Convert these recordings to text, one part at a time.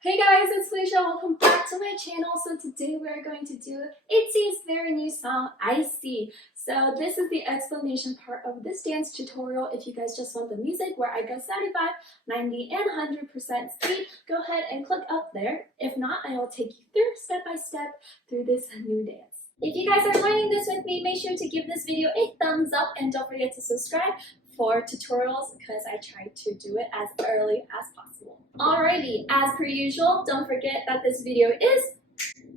Hey guys, it's Felicia. Welcome back to my channel. So today we're going to do ITZY's very new song, ICY. So this is the explanation part of this dance tutorial. If you guys just want the music where I go 75, 90, and 100% speed, go ahead and click up there. If not, I will take you through step by step through this new dance. If you guys are learning this with me, make sure to give this video a thumbs up and don't forget to subscribe for tutorials because I try to do it as early as possible. Alrighty, as per usual, don't forget that this video is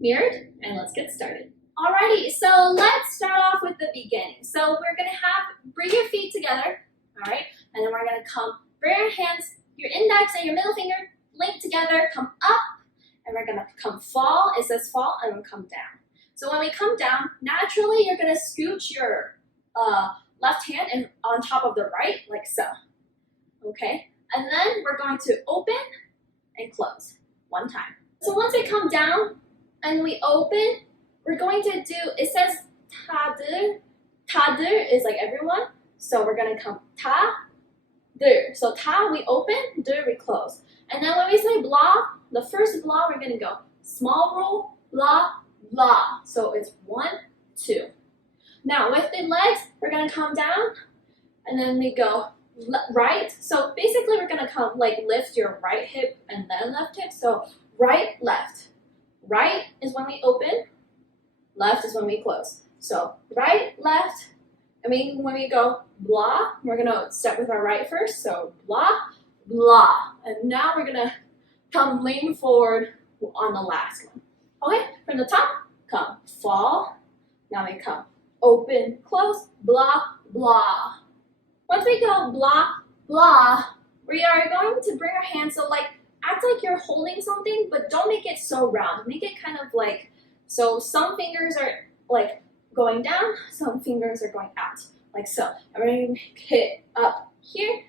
mirrored and let's get started. Alrighty, so let's start off with the beginning. So we're gonna bring your feet together, alright? And then we're gonna bring your hands, your index and your middle finger linked together, come up, and we're gonna fall, it says fall, and then come down. So when we come down, naturally you're gonna scooch your left hand and on top of the right, like so, okay? And then we're going to open and close one time. So once we come down and we open, we're going to do, it says 다들, 다들 is like everyone, so we're gonna come 다들. So ta we open, 들 we close. And then when we say blah, the first blah we're gonna go small roll, blah, blah. So it's 1, 2. Now with the legs, we're gonna come down and then we go right. So basically we're gonna lift your right hip and then left hip. So right, left. Right is when we open, left is when we close. So right, left, when we go blah, we're gonna step with our right first. So blah, blah. And now we're gonna come lean forward on the last one. Okay, from the top, come fall. Now we come open, close, blah, blah. Once we go blah, blah, we are going to bring our hands, so act like you're holding something, but don't make it so round. Make it kind of so some fingers are going down, some fingers are going out, like so. And we're going to hit up here,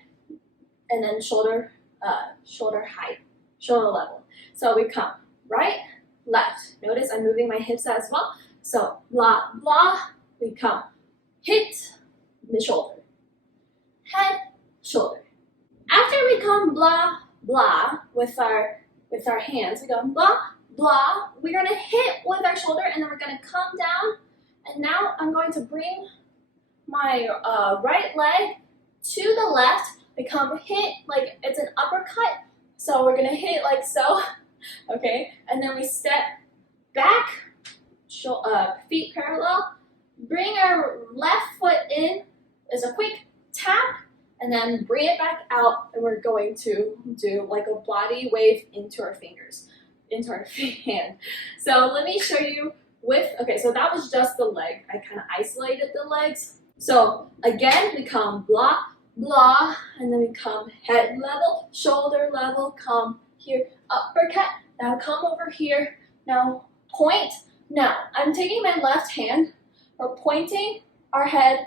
and then shoulder height, shoulder level. So we come right, left. Notice I'm moving my hips as well. So blah, blah. We come, hit, the shoulder, head, shoulder. After we come blah, blah with our hands, we go blah, blah. We're gonna hit with our shoulder and then we're gonna come down. And now I'm going to bring my right leg to the left. We come hit, it's an uppercut. So we're gonna hit like so, okay? And then we step back, feet parallel. Bring our left foot in as a quick tap and then bring it back out, and we're going to do like a body wave into our fingers, into our hand. So let me show you okay, so that was just the leg. I kind of isolated the legs. So again, we come blah, blah, and then we come head level, shoulder level, come here, uppercut, now come over here, now point. Now I'm taking my left hand, we're pointing our head,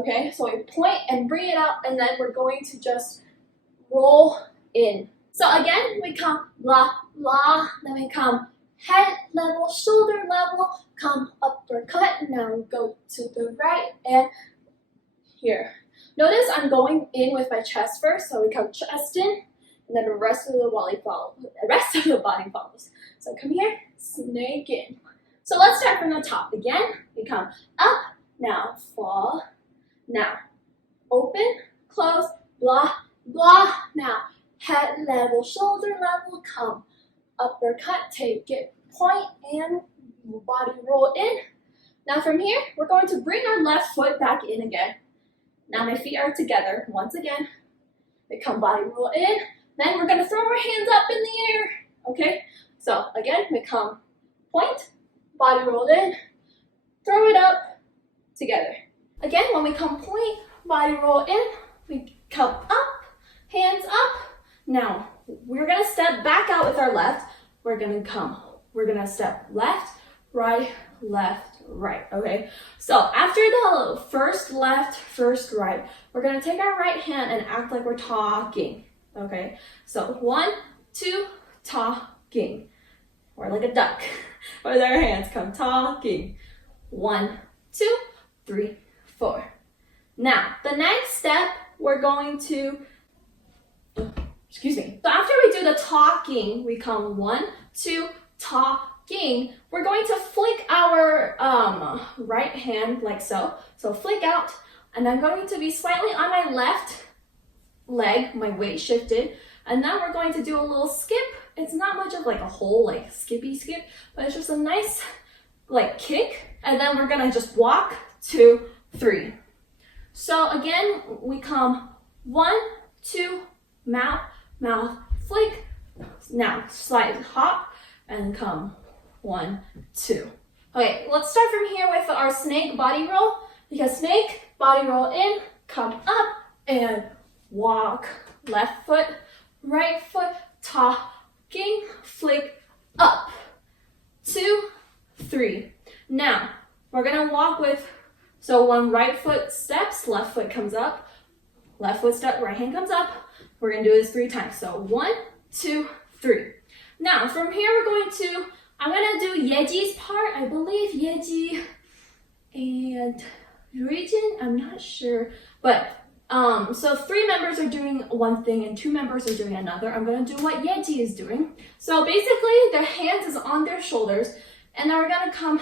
okay? So we point and bring it out, and then we're going to just roll in. So again, we come blah, blah, then we come head level, shoulder level, come uppercut, now go to the right and here. Notice I'm going in with my chest first, so we come chest in, and then the rest of the body follows. So come here, snake in. So let's start from the top. Again, we come up, now fall, now open, close, blah, blah. Now head level, shoulder level, come uppercut, take it, point, and body roll in. Now from here, we're going to bring our left foot back in again. Now my feet are together. Once again, we come body roll in. Then we're going to throw our hands up in the air, okay? So again, we come point, body roll in, throw it up, together. Again, when we come point, body roll in, we come up, hands up. Now, we're gonna step back out with our left. We're gonna step left, right, okay? So after the first left, first right, we're gonna take our right hand and act like we're talking, okay? So 1, 2, talking. Or like a duck, with our hands come talking. 1, 2, 3, 4. Now, the next step, we're going to excuse me. So after we do the talking, we come 1, 2, talking. We're going to flick our right hand like so. So flick out, and I'm going to be slightly on my left leg, my weight shifted, and now we're going to do a little skip. It's not much of like a whole like skippy skip, but it's just a nice like kick, and then we're gonna just walk 2, 3. So again, we come 1, 2, mouth, mouth, flick. Now slide, hop, and come 1, 2. Okay, let's start from here with our snake body roll. Because snake body roll in, come up and walk. Left foot, right foot, talking, flick up. 2, 3. Now we're gonna walk with, so when right foot steps, left foot comes up, left foot step, right hand comes up. We're gonna do this 3 times. So 1, 2, 3. Now from here we're going to, I'm gonna do ITZY's part. I believe ITZY and region, I'm not sure, but so 3 members are doing one thing and 2 members are doing another. I'm gonna do what ITZY is doing. So basically their hands is on their shoulders, and now we're gonna come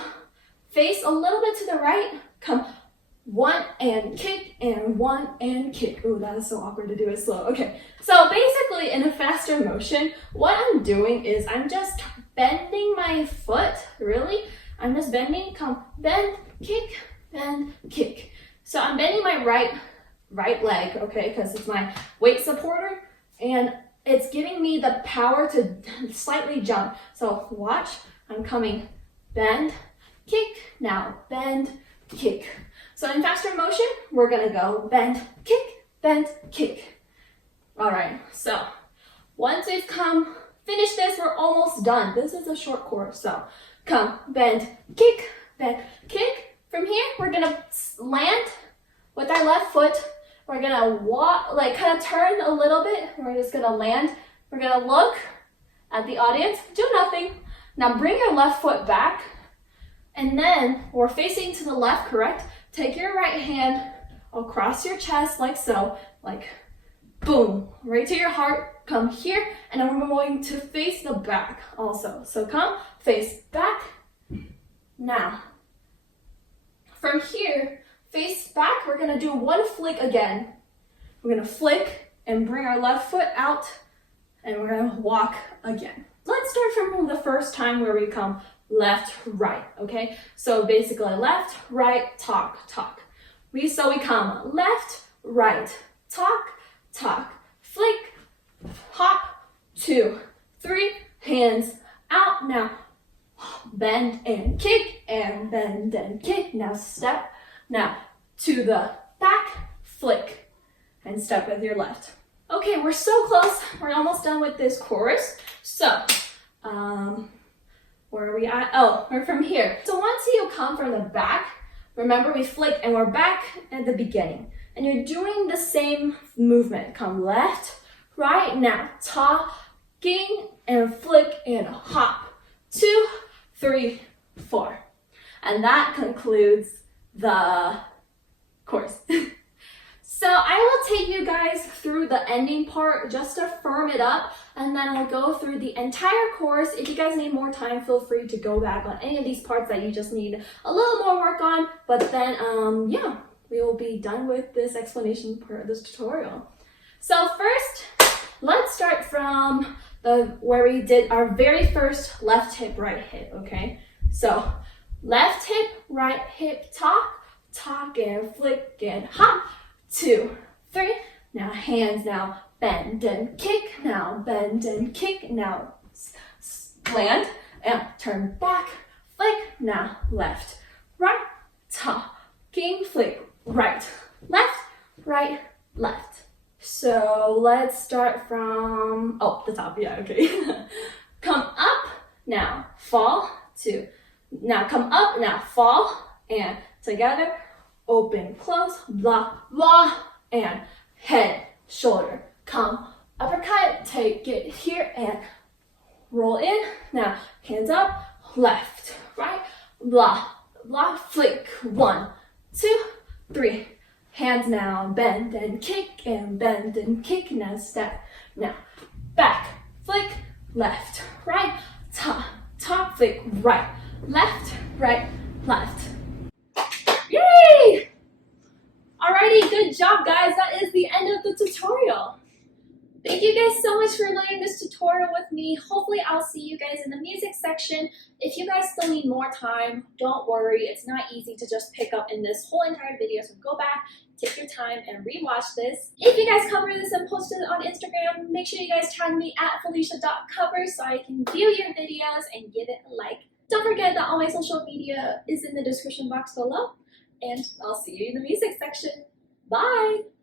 face a little bit to the right, come 1 and kick, and 1 and kick. Ooh, that is so awkward to do it slow. Okay, so basically in a faster motion, what I'm doing is I'm just bending my foot, really. I'm just bending, come, bend, kick, bend, kick. So I'm bending my right leg, okay, because it's my weight supporter, and it's giving me the power to slightly jump. So watch, I'm coming, bend, kick, now bend, kick. So in faster motion, we're gonna go bend, kick. All right, so once we've come, finish this, we're almost done. This is a short course, so come, bend, kick. From here, we're gonna land with our left foot. We're gonna walk, like kind of turn a little bit. We're just gonna land. We're gonna look at the audience, do nothing. Now bring your left foot back, and then we're facing to the left, correct? Take your right hand across your chest like so, like boom, right to your heart. Come here, and then we're going to face the back also. So come, face back. Now, from here, face back, we're gonna do 1 flick again. We're gonna flick and bring our left foot out, and we're gonna walk again. Let's start from the first time where we come left, right, okay? So basically left, right, talk. We come left, right, talk, flick, hop, 2, 3, hands out. Now bend and kick, and bend and kick. Now step, now to the back, flick, and step with your left. Okay, we're so close. We're almost done with this chorus. So, where are we at? Oh, we're from here. So once you come from the back, remember we flick and we're back at the beginning. And you're doing the same movement. Come left, right, now talking and flick and hop. 2, 3, 4. And that concludes the course. So I will take you guys through the ending part just to firm it up, and then I'll go through the entire course. If you guys need more time, feel free to go back on any of these parts that you just need a little more work on. But then, yeah, we will be done with this explanation part of this tutorial. So first, let's start from where we did our very first left hip, right hip, okay? So left hip, right hip, talk and flick and hop. 2, 3, now hands, now bend and kick, now bend and kick, now land and turn back, flick, now left, right, talking, flick, right, left, left. So let's start from, the top, yeah, okay. Come up, now fall, 2, now come up, now fall, and together, open, close, blah, blah, and head, shoulder, come, uppercut, take it here, and roll in. Now, hands up, left, right, blah, blah, flick, 1, 2, 3. Hands now, bend and kick, now step. Now, back, flick, left, right, top, top, flick, right, left, left. Yay! Alrighty, good job guys. That is the end of the tutorial. Thank you guys so much for learning this tutorial with me. Hopefully I'll see you guys in the music section. If you guys still need more time, don't worry. It's not easy to just pick up in this whole entire video. So go back, take your time, and rewatch this. If you guys cover this and post it on Instagram, make sure you guys tag me at Felicia.cover so I can view your videos and give it a like. Don't forget that all my social media is in the description box below. And I'll see you in the music section. Bye!